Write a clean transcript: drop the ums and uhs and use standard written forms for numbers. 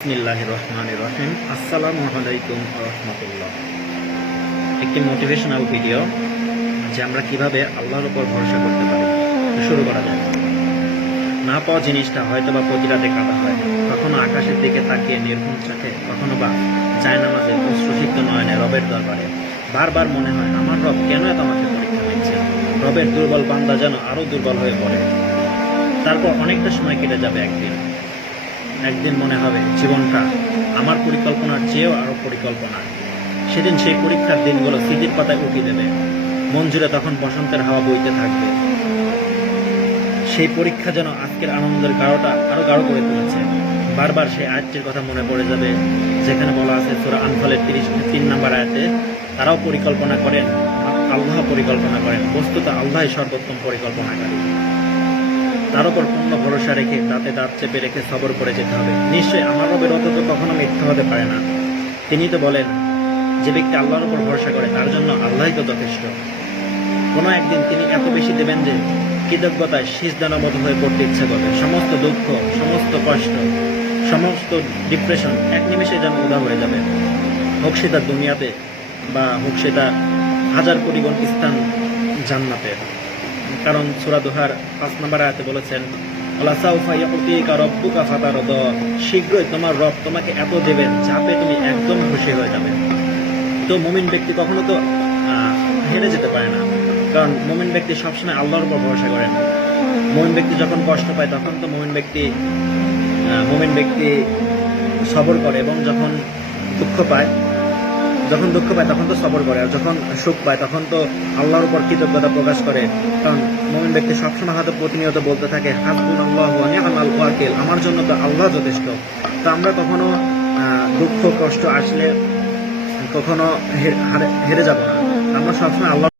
বিসমিল্লাহির রহমানির রহিম। আসসালামু আলাইকুম ওয়া রাহমাতুল্লাহ। একটি মোটিভেশনাল ভিডিও যে আমরা কিভাবে আল্লাহর উপর ভরসা করতে পারি। শুরু করা যায়। না পাওয়া জিনিসটা হয়তো বা প্রতি রাতে কাঁদা হয়, কখনো আকাশের দিকে তাকিয়ে নির্ঘুম চোখে, কখনো বা জায়নামাজে অশ্রুসিক্ত নয়নে রবের দরবারে বারবার মনে হয়, আমার রব কেন এত আমাকে পরীক্ষা নিচ্ছে। রবের দুর্বল বান্দা যেন আরো দুর্বল হয়ে পড়ে। তারপর অনেকটা সময় কেটে যাবে। একদিন মনে হবে জীবনটা আমার পরিকল্পনার চেয়েও আরো পরিকল্পনা। সেদিন সেই পরীক্ষার দিনগুলো স্মৃতির পাতায় উকি দেবে। মন জুড়ে তখন বসন্তের হাওয়া বইতে থাকবে। সেই পরীক্ষা যেন আজকের আনন্দের গাঢ়টা আরো গাঢ় করে তুলেছে। বারবার সেই আয়াতটির কথা মনে পড়ে যাবে, যেখানে বলা আছে সূরা আনফালের ৩৩ নম্বর আয়াতে, তারাও পরিকল্পনা করেন, আল্লাহ পরিকল্পনা করেন, বস্তুত আল্লাহই সর্বোত্তম পরিকল্পনাকারী। তার উপর পূর্ণ ভরসা রেখে দাঁতে দাঁত চেপে রেখে সবর করে যেতে হবে। নিশ্চয়ই আমার রবের অত তো কখনো মিথ্যা হতে পারে না। তিনি তো বলেন, যে ব্যক্তি আল্লাহর উপর ভরসা করে তার জন্য আল্লাহই তো যথেষ্ট। কোনো একদিন তিনি এত বেশি দেবেন যে কৃতজ্ঞতায় সিজদানবদ্ধ হয়ে পড়তে ইচ্ছে করবে। সমস্ত দুঃখ, সমস্ত কষ্ট, সমস্ত ডিপ্রেশন এক নিমেষে যেন উদা হয়ে যাবে। হোক সেটা দুনিয়াতে বা হোক সেটা হাজার কোটি গুণ স্থান জান্নাতে। কারণ সূরা দোহার ৫ নম্বর আয়াতে বলেছেন, লাসাউফা ইয়াউতিকা রাব্বুকা ফাতারদা, শীঘ্রই তোমার রব তোমাকে এত দেবেন যাতে তুমি একদম খুশি হয়ে যাবে। তো মুমিন ব্যক্তি কখনো তো হেরে যেতে পারে না, কারণ মুমিন ব্যক্তি সবসময় আল্লাহর উপর ভরসা করেন। মুমিন ব্যক্তি যখন কষ্ট পায় তখন তো মুমিন ব্যক্তি সবর করে, এবং যখন দুঃখ পায় তখন তো সবর করে, আর যখন সুখ পায় তখন তো আল্লাহর উপর কৃতজ্ঞতা প্রকাশ করে। কারণ মুমিন ব্যক্তি সবসময় হয়তো প্রতিনিয়ত বলতে থাকে, হাসবুনাল্লাহু ওয়া নি'মাল ওয়াকিল, আমার জন্য তো আল্লাহ যথেষ্ট। তো আমরা কখনো দুঃখ কষ্ট আসলে কখনো হেরে যাব না। আমরা সবসময় আল্লাহ